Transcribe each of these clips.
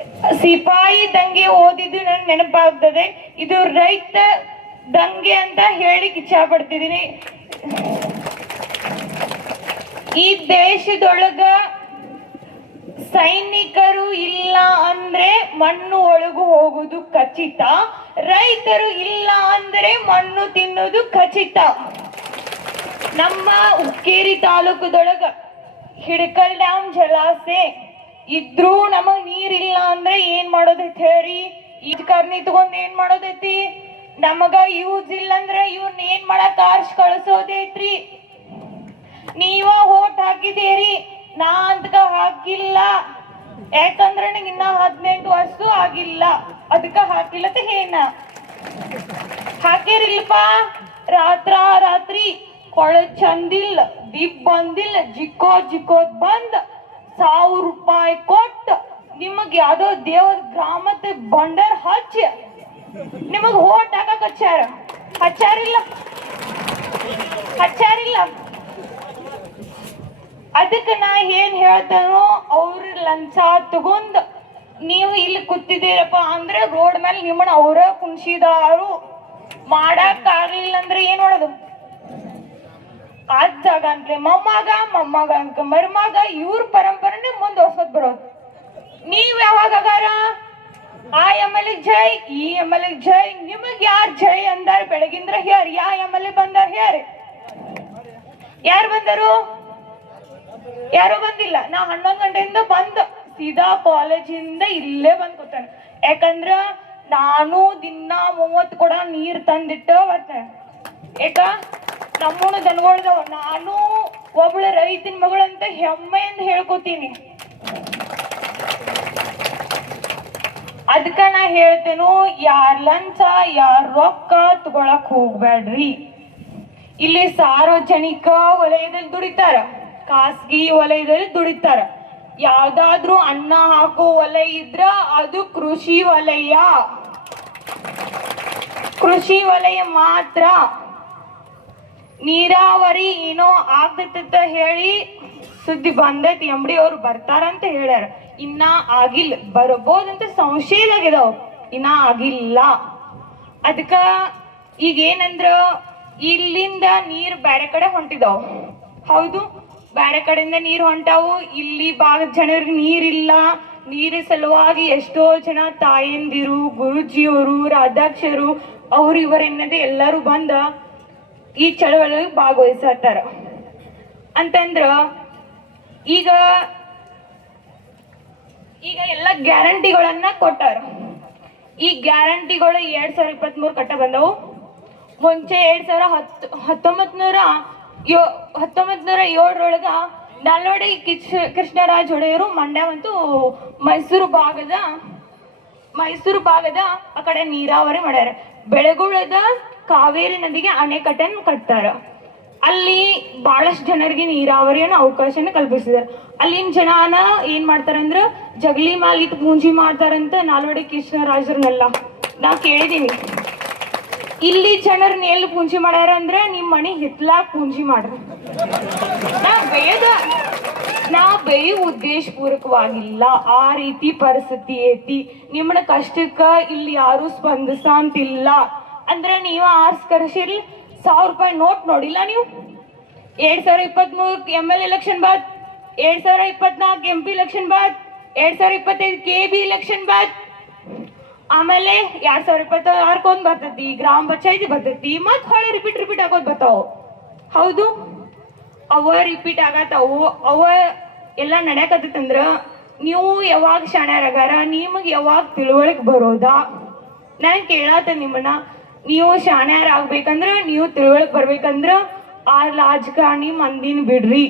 ಸಿಪಾಯಿ ದಂಗೆ ಓದಿದ್ದು ನನ್ ನೆನಪಾಗ್ತದೆ. ಇದು ರೈತ ದಂಗೆ ಅಂತ ಹೇಳಿಕ್ ಇಚ್ಛಾ ಪಡ್ತಿದ್ದೀನಿ. ಈ ದೇಶದೊಳಗ ಸೈನಿಕರು ಇಲ್ಲ ಅಂದ್ರೆ ಮಣ್ಣು ಒಳಗು ಹೋಗುದು ಖಚಿತ, ರೈತರು ಇಲ್ಲ ಅಂದ್ರೆ ಮಣ್ಣು ತಿನ್ನೋದು ಖಚಿತ. ನಮ್ಮ ಹುಕ್ಕೇರಿ ತಾಲೂಕದೊಳಗ ಹಿಡಕಲ್ ಡ್ಯಾಮ್ ಜಲಾಶಯ ಇದ್ರೂ ನಮಗ್ ನೀರಿಲ್ಲ ಅಂದ್ರೆ ಏನ್ ಮಾಡೋದೈತಿ ಹೇಳಿ? ಈಜ್ಕರ್ನಿ ತಗೊಂಡ್ ಏನ್ ಮಾಡೋದೈತಿ? ನಮಗ ಯೂಸ್ ಇಲ್ಲ ಅಂದ್ರೆ ಇವ್ರನ್ನ ಏನ್ ಮಾಡಕ್ ಆರ್ಸ್ ಕಳ್ಸೋದೈತ್ರಿ. ನೀವ ಓಟ್ ಹಾಕಿದೇರಿ, ನಾ ಅಂತ ಹಾಕಿಲ್ಲ. ಯಾಕಂದ್ರೆ ನಂಗೆ ಇನ್ನ 18 ವರ್ಷ ಆಗಿಲ್ಲ, ಅದಕ್ಕ ಹಾಕಿಲ್ಲ ಏನ ಹಾಕಿರಿಲ್ಪ. ರಾತ್ರಿ ಕೊಳ ಚಂದಿಲ್ಲ, ದೀಪ್ ಬಂದಿಲ್ಲ, ಜಿಕ್ಕೋದ್ ಬಂದ್ 1000 ರೂಪಾಯಿ ಕೊಟ್ಟು ನಿಮಗ್ ಯಾವ್ದೋ ದೇವ್ರ ಗ್ರಾಮದ ಬಂಡರ್ ಹಚ್ಚಿ ನಿಮಗ್ ಓಟ್ ಹಾಕಕ್ ಹಚ್ಚಾರಿಲ್ಲ. ಅದಕ್ಕೆ ನಾ ಏನ್ ಹೇಳ್ತಾನೋ, ಅವ್ರ ಲಂಚ ತಗೊಂಡ್ ನೀವು ಇಲ್ಲಿ ಕೂತಿದ್ದೀರಪ್ಪ ಅಂದ್ರೆ ರೋಡ್ ಮೇಲೆ ನಿಮ್ಮನ್ನ ಅವರ ಕುಣ್ಸಿದಾರು. ಮಾಡಕ್ ಆಗ್ಲಿಲ್ಲ ಅಂದ್ರೆ ಏನ್ ಮಾಡೋದು? ಜಾಗ ಅಂತಲೇ ಮೊಮ್ಮಗ ಅಂತ ಮರುಮಗ, ಇವ್ರ ಪರಂಪರೆನೇ ಮುಂದುವರ್ಸೋದ್ ಬರೋದು. ನೀವ್ ಯಾವಾಗ ಆಗಾರ ಆ MLA ಜೈ, ಈ MLA ಜೈ, ನಿಮಗ್ ಯಾರ್ ಜೈ ಅಂದಾರ? ಬೆಳಗಿಂದ್ರ ಹೇಳ್ರಿ, ಯಾ MLA ಬಂದಾರ ಹೇಳ್ರಿ? ಯಾರು ಬಂದರು? ಯಾರು ಬಂದಿಲ್ಲ. ನಾ 11 ಗಂಟೆಯಿಂದ ಬಂದ್ ಸೀದಾ ಕಾಲೇಜಿಂದ ಇಲ್ಲೇ ಬಂದ್ ಕೂತಾನೆ. ಯಾಕಂದ್ರ ನಾನು ದಿನ 30 ಕೊಡ ನೀರ್ ತಂದಿಟ್ಟ ಬರ್ತೇನೆ. ಯಾಕ ನಮ್ಮೂನು ದನಗೊಳ್ದವ. ನಾನು ಒಬ್ಳ ರೈತನ ಮಗಳಂತ ಹೆಮ್ಮೆಯಿಂದ ಹೇಳ್ಕೊತೀನಿ. ಅದಕ್ಕ ನಾ ಹೇಳ್ತೇನು, ಯಾರ್ ಲಂಚ ಯಾರ್ ರೊಕ್ಕ ತಗೊಳಕ್ ಹೋಗ್ಬೇಡ್ರಿ. ಇಲ್ಲಿ ಸಾರ್ವಜನಿಕ ವಲಯದಲ್ಲಿ ದುಡಿತಾರ, ಖಾಸಗಿ ವಲಯದಲ್ಲಿ ದುಡಿತಾರ. ಯಾವ್ದಾದ್ರು ಅನ್ನ ಹಾಕೋ ವಲಯ ಇದ್ರ ಅದು ಕೃಷಿ ವಲಯ ಮಾತ್ರ. ನೀರಾವರಿ ಏನೋ ಆಗ್ತೈತ ಹೇಳಿ ಸುದ್ದಿ ಬಂದೈತಿ, MD ಅವ್ರು ಬರ್ತಾರಂತ ಹೇಳ್ಯಾರ. ಇನ್ನ ಆಗಿಲ್ಲ, ಬರಬಹುದಂತ ಸಂಶಯದಾಗಿದಾವ್, ಇನ್ನ ಆಗಿಲ್ಲ. ಅದಕ್ಕ ಈಗ ಏನಂದ್ರ ಇಲ್ಲಿಂದ ನೀರ್ ಬ್ಯಾರೆ ಕಡೆ ಹೊಂಟಿದಾವ್. ಹೌದು, ಬ್ಯಾರೆ ಕಡೆಯಿಂದ ನೀರ್ ಹೊಂಟಾವು. ಇಲ್ಲಿ ಭಾಗದ ಜನರಿಗೆ ನೀರಿಲ್ಲ. ನೀರಿನ ಸಲುವಾಗಿ ಎಷ್ಟೋ ಜನ ತಾಯಂದಿರು, ಗುರುಜಿಯವರು, ರಾಧಾಕ್ಷರು, ಅವ್ರು ಇವರೆನ್ನದೇ ಎಲ್ಲರೂ ಬಂದ ಈ ಚಳವಳಿಗೆ ಭಾಗವಹಿಸತ್ತಾರ. ಅಂತಂದ್ರ ಈಗ ಎಲ್ಲ ಗ್ಯಾರಂಟಿಗಳನ್ನ ಕೊಟ್ಟಾರ. ಈ ಗ್ಯಾರಂಟಿಗಳು 2023 ಕಟ್ಟ ಬಂದವು. ಮುಂಚೆ 1907 ನಾಲ್ವಡಿ ಕೃಷ್ಣರಾಜ ಒಡೆಯರು ಮಂಡ್ಯ ಮತ್ತು ಮೈಸೂರು ಭಾಗದ ಆ ಕಡೆ ನೀರಾವರಿ ಮಾಡ್ಯಾರ. ಬೆಳಗುಳದ ಕಾವೇರಿ ನದಿಗೆ ಅಣೆಕಟ್ಟನ್ನು ಕಟ್ತಾರ. ಅಲ್ಲಿ ಬಹಳಷ್ಟು ಜನರಿಗೆ ನೀರಾವರಿಯನ್ನು ಅವಕಾಶನ ಕಲ್ಪಿಸಿದಾರೆ. ಅಲ್ಲಿನ ಜನನ ಏನ್ ಮಾಡ್ತಾರಂದ್ರ ಜಗಲಿ ಮ್ಯಾಲ ಇಟ್ಟು ಪೂಂಜಿ ಮಾಡ್ತಾರಂತ ನಾಲ್ವಡಿ ಕೃಷ್ಣರಾಜರನ್ನೆಲ್ಲ ನಾ ಕೇಳಿದೀನಿ. ಇಲ್ಲಿ ಜನರನ್ನ ಎಲ್ಲಿ ಪೂಂಜಿ ಮಾಡ್ಯಾರ ಅಂದ್ರೆ ನಿಮ್ ಮನಿ ಹಿತ್ಲಾಕ್ ಪೂಂಜಿ ಮಾಡ್ರಿ. ನಾ ಬೇಯ ಉದ್ದೇಶ ಪೂರ್ವಕವಾಗಿಲ್ಲ, ಆ ರೀತಿ ಪರಿಸ್ಥಿತಿ ಐತಿ. ನಿಮ್ಮನ ಕಷ್ಟಕ್ಕ ಇಲ್ಲಿ ಯಾರು ಸ್ಪಂದಿಸಂತಿಲ್ಲ ಅಂದ್ರೆ ನೀವ ಆರ್ಸ್ ಕರ್ಸಿರ್ಲಿ. 1000 ರೂಪಾಯಿ ನೋಟ್ ನೋಡಿಲ್ಲ ನೀವು? 2023 MLA ಎಲೆಕ್ಷನ್ ಬಾದ್, 2024 MP ಎಲೆಕ್ಷನ್ ಬಾದ್, 2025 KB ಎಲೆಕ್ಷನ್ ಬಾದ್, ಆಮೇಲೆ 2026 ಬರ್ತೈತಿ, ಗ್ರಾಮ ಪಂಚಾಯತಿ ಬರ್ತೈತಿ, ಮತ್ ಹೊಳೆ ರಿಪೀಟ್ ಆಗೋದ್ ಬರ್ತಾವ. ಹೌದು, ಅವ ರಿಪೀಟ್ ಆಗತ್ತಾವು. ಅವ ಎಲ್ಲ ನಡೆಯಕತ್ತಂದ್ರ ನೀವು ಯಾವಾಗ ಶಾಣ್ಯಾರಾಗಾರ? ನಿಮಗ್ ಯಾವಾಗ ತಿಳುವಳಿಕೆ ಬರೋದಾ? ನಾನು ಕೇಳತ್ತ ನಿಮ್ಮನ್ನ, ನೀವು ಶಾಣ್ಯಾರ ಆಗ್ಬೇಕಂದ್ರ, ನೀವು ತಿಳುವಳಿಕೆ ಬರ್ಬೇಕಂದ್ರ ಆ ರಾಜಕಾರಣಿ ಮಂದಿನ ಬಿಡ್ರಿ.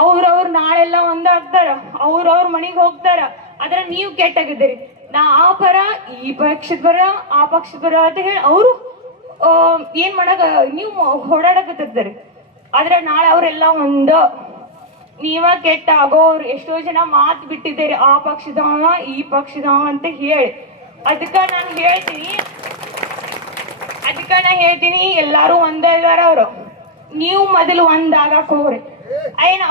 ಅವ್ರವ್ರ ನಾಳೆಲ್ಲ ಒಂದಾಗ್ತಾರ, ಅವ್ರವ್ರ ಮನೆಗೆ ಹೋಗ್ತಾರ. ಆದ್ರೆ ನೀವು ಕೆಟ್ಟಾಗಿದ್ದೀರಿ. ನಾ ಆ ಪರ, ಈ ಪಕ್ಷದ ಪರ, ಆ ಪಕ್ಷದ ಪರ ಅಂತ ಹೇಳಿ ಅವರು ಏನ್ ಮಾಡಕ ನೀವು ಓಡಾಡಕತ್ತಿರ್ತೀರಿ. ಆದ್ರೆ ನಾಳೆ ಅವರೆಲ್ಲ ನೀವ ಕೆಟ್ಟ ಆಗೋರು. ಎಷ್ಟೋ ಜನ ಮಾತು ಬಿಟ್ಟಿದ್ದೀರಿ, ಆ ಪಕ್ಷದವ ಈ ಪಕ್ಷದವ ಅಂತ ಹೇಳಿ. ಅದಕ್ಕ ನಾನು ಹೇಳ್ತೀನಿ ಎಲ್ಲಾರು ಒಂದೇ ಇದಾರ. ಅವರು ನೀವು ಮೊದಲು ಒಂದಾಗಕ್ ಹೋಗ್ರಿ.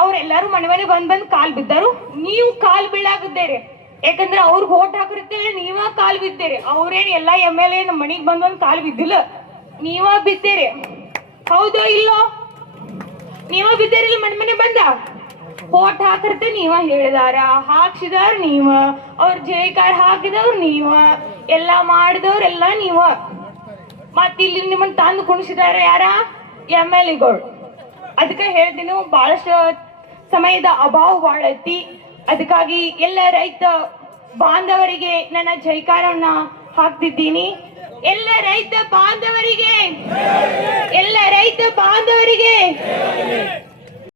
ಅವ್ರೆಲ್ಲಾರು ಮನೆ ಬಂದ್ ಕಾಲ್ ಬಿದ್ದಾರು, ನೀವು ಕಾಲ್ ಬೀಳಾಗಿದ್ದೀರಿ. ಯಾಕಂದ್ರೆ ಅವ್ರಿಗೆ ಓಟ್ ಹಾಕಿರ್ತೇಳಿ ನೀವ ಕಾಲ್ ಬಿದ್ದೀರಿ. ಅವ್ರೇನ್ ಎಲ್ಲಾ MLA ನಮ್ಮ ಮನಿಗ್ ಬಂದೊಂದ್ ಕಾಲ್ ಬಿದ್ದಿಲ್ಲ, ನೀವ ಬಿದ್ದೀರಿ. ಹೌದೋ ಇಲ್ಲೋ? ನೀವ ಬಿದ್ದೀರಿಲ್ಲ ಮನೆ ಬಂದ. ಓಟ್ ಹಾಕಿರ್ತೆ ನೀವ ಹೇಳಿದಾರ, ಹಾಕ್ಸಿದಾರ ನೀವ, ಅವ್ರ ಜೈಕಾರ ಹಾಕಿದವ್ರು ನೀವ, ಎಲ್ಲಾ ಮಾಡಿದವ್ರೆಲ್ಲಾ ನೀವ. ಮತ್ ಇಲ್ಲಿ ನಿಮ್ಮನ್ನ ತಂದು ಕುಣಿಸಿದಾರ ಯಾರ? MLAಗಳು. ಅದಕ್ಕೆ ಹೇಳ್ತೀನಿ, ಬಹಳಷ್ಟು ಸಮಯದ ಅಭಾವ ಬಾಳ ಐತಿ. ಅದಕ್ಕಾಗಿ ಎಲ್ಲ ರೈತ ಬಾಂಧವರಿಗೆ ನನ್ನ ಜೈಕಾರವನ್ನ ಹಾಕ್ತಿದ್ದೀನಿ. ಎಲ್ಲ ರೈತ ಬಾಂಧವರಿಗೆ